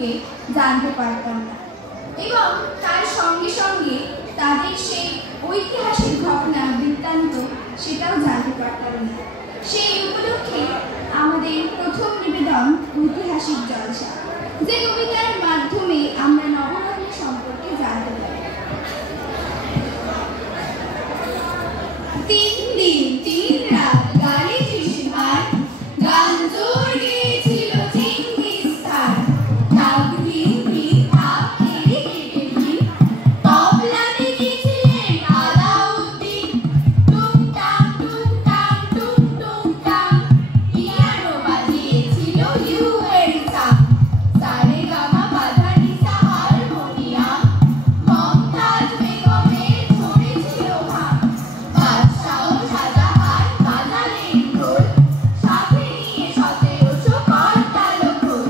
সম্পর্কে জানতে পারতাম না এবং তার সঙ্গে সঙ্গে তাদের সেই ঐতিহাসিক ঘটনা বৃত্তান্ত সেটাও জানতে পারতাম না। সেই উপলক্ষে আমাদের প্রথম নিবেদন ঐতিহাসিক জলসা, যে কবিতার মাধ্যমে আমরা নবরত্ন সম্পর্কে জানতে পারি। 3 দিন 3 রাত গানে ত্রিশিভার গান জোর গেয়েছিল চেঙ্গিস খান। ঢাক দিন দিন ঢাক কেড়ে কেটে দিন তবলাতে গেছিলেন আলাউদ্দিন। টুংটাং টুংটাং টুং টুংটাং পিয়ানো বাজিয়েছিল ইউএন সাং। সারেগামা পাধানিসা হারমোনিয়াম মমতাজ বেগমের ঝরেছিল ঘাম। বাদশাহ শাহজাহান বাজালেন ঢোল, সাথে নিয়ে 1700 করতাল খোল।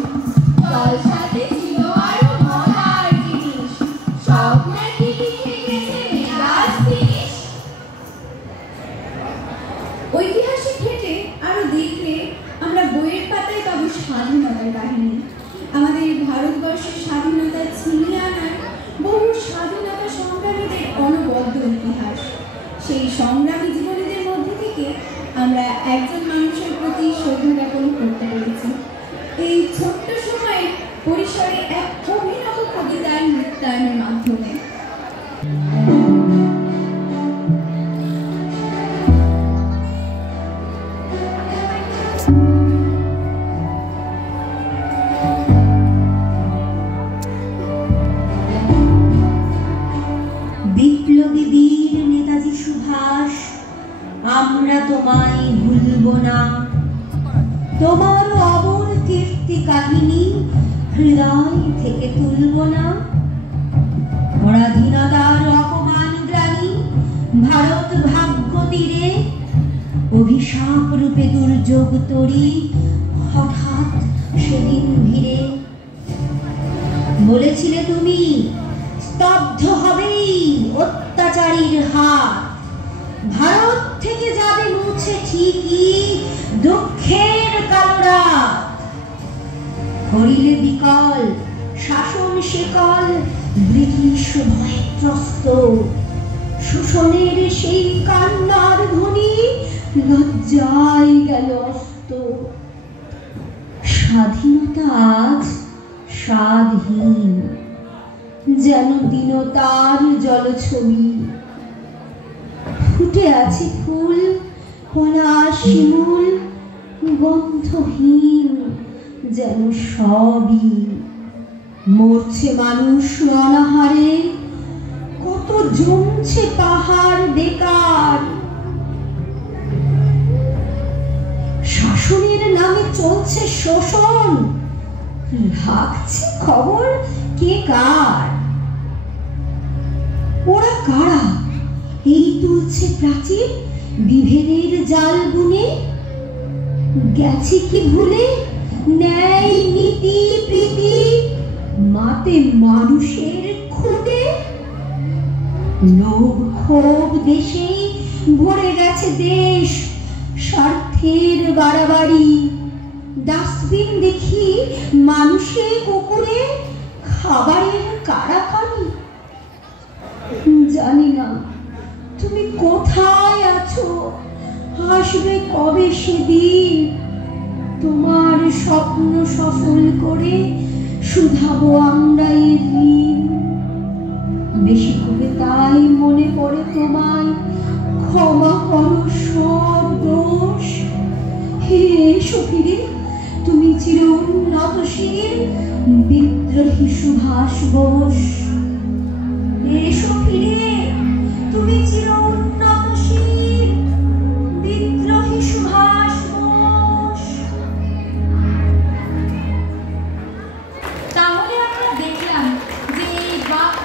জলসাতে ছিল আরো মজার জিনিস, সব নাকি লিখে গেছে মেজাজ তিরিশ। ঐতিহাসিক ঘেটে আরো দেখলে আমরা বইয়ের পাতায় পাবো স্বাধীনতার কাহিনী। আমাদের ভারতবর্ষের স্বাধীনতা ছিনিয়ে আনার বহু স্বাধীনতা সংগ্রামীদের অনবদ্য ইতিহাস। সেই সংগ্রামী জীবনীদের মধ্যে থেকে আমরা একজন মানুষের প্রতি শ্রদ্ধা জ্ঞাপন করতে পেরেছি এই ছোট্ট সময়ের পরিসরে এক অভিনব কবিতার নৃত্যায়নের মাধ্যমে। বিপ্লবী বীর নেতাজি সুভাষ, আমরা তোমায় ভুলব না। তোমার অমর কীর্তি কাহিনী হৃদয় থেকে তুলব না। পরাধীনতার অপমান গ্লানি ভারত ভাগ্য তীরে, অভিশাপ রূপে দুর্যোগ তরি হঠাৎ সেদিন ভিড়ে। বলেছিলে তুমি স্তব্ধ হবেই অত্যাচারীর হাত, ভারত থেকে যাবে মুছে ঠিকই দুঃখের কালো রাত। করিলে বিকল শাসন শেকল ব্রিটিশ ভয়ে ত্রস্ত, শোষণের সেই কান্নার ধ্বনি লজ্জায় গেল অস্ত। স্বাধীনতা আজ স্বাধীন, যেন দীনতার জলছবি। ফুটে আছে ফুল পলাশ শিমুল, গন্ধহীন যেন সবই। মরছে মানুষ অনাহারে, কত জমছে পাহাড় বেকার। শাসনের নামে চলছে শোষণ, রাখছে খবর কে কার। ওরা কারা এই তুলছে প্রাচীর বিভেদের জাল বুনে? গেছে কি ভুলে ন্যায় নীতি প্রীতি মাতে মানুষের খুঁটে? লোভ ক্ষোভ দেশেই ভরে গেছে দেশ, স্বার্থের বাড়াবাড়ি। ডাস্টবিন দেখি মানুষে কুকুরে, খাবারের কাড়াকাড়ি। জানি না তুমি কোথায় আছো, আসবে কবে সেদিন। তোমার স্বপ্ন সফল করে শুধাবো আমরা এই ঋণ। বেশি করে তাই মনে পড়ে তোমায়, ক্ষমা করো সব দোষ। হে এসো ফিরে, তুমি চির উন্নতশীল বিদ্রোহী সুভাষ বোস। এসো ফিরে, তুমি চির উন্নতশীল বিদ্রোহী সুভাষ বোস। তাহলে আমরা দেখলাম যে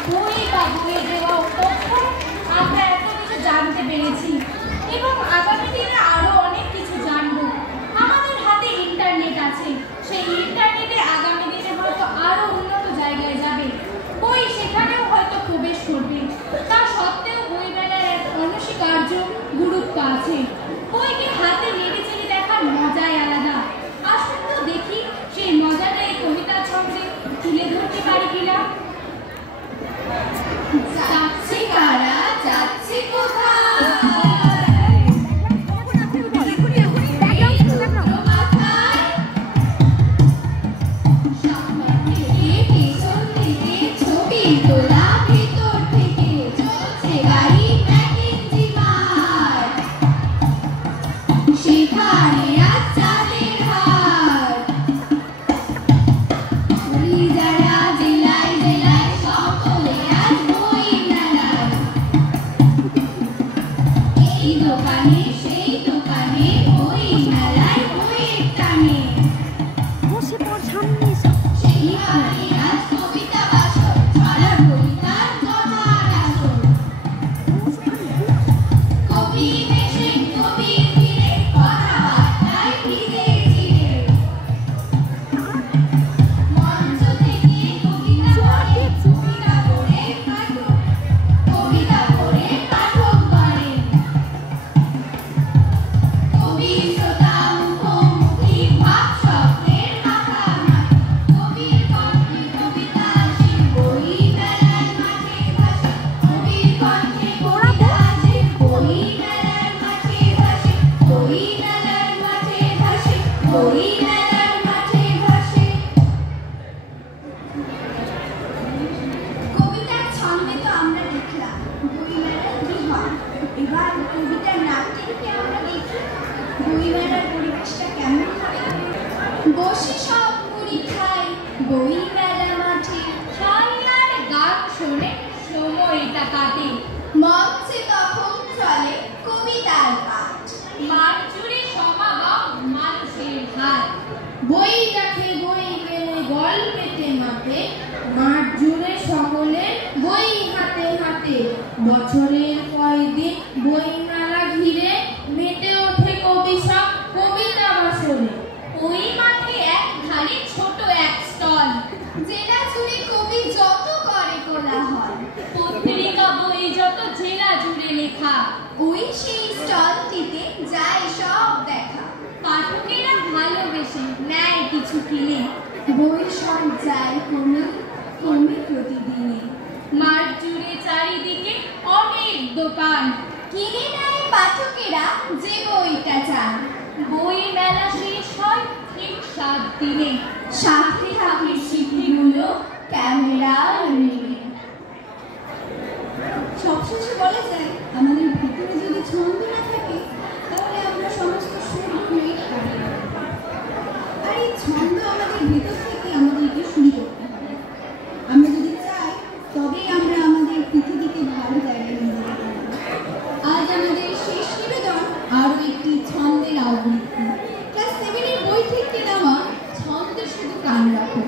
বইয়ে দেওয়া তথ্য আমরা এত কিছু জানতে পেরেছি এবং আগামী দিনে আরো অনেক কিছু জানবো। আমাদের হাতে ইন্টারনেট আছে, সেই ইন্টারনেটে আগামী দিনে হয়তো আরো উন্নত জায়গায় যাবে। বই বই মেলা মাঠে খেলার গান শোনে সময়টা কাটে। মঞ্চে তখন চলে কবিতার পাঠ, মাঠ জুড়ে সমাগম মানুষের হাত। বই রাখে বই কেনে গল্পেতে মাপে, মাঠ জুড়ে সকলের বই হাতে হাতে। বছরের কয়দিন বই মেলা ঘিরে মেতে ওঠে কবি সব কবিতা বাসরে। ওই মাঠে এক ধারে ছোট এক স্টল, জেলা জুড়ে কবি যত করে কোলাহল, পত্রিকা বই যত জেলা জুড়ে লেখা। ওই সেই স্টলটিতে যায় সব দেখা। পাঠকেরা ভালোবেসে নেয় কিছু কিনে, বই সব যায় কমে কমে প্রতিদিনে। মাঠ জুড়ে চারিদিকে অনেক দোকান, কিনে নেয় পাঠকেরা যে বইটা চান। বই মেলা শেষ হয় ঠিক 7 দিনে। সাথে থাকে স্মৃতিগুলো ক্যামেরার রিলে। সবশেষে বলা যায়, আমাদের ভিতরে যদি ছন্দ না থাকে তাহলে আমরা সমস্ত সুর ধরেই হারিয়ে যাব। আর এই ছন্দ আমাদের ভিতর থেকে আমাদেরকে শুরু করতে হবে। আমরা যদি চাই তবেই আমরা আমাদের পৃথিবীকে ভালো জায়গায় নিয়ে যেতে পারব। আজ আমাদের শেষ নিবেদন আরও একটি ছন্দের আবৃত্তি। ক্লাস 7 এর বই থেকে নেওয়া ছন্দে শুধু কান রাখো।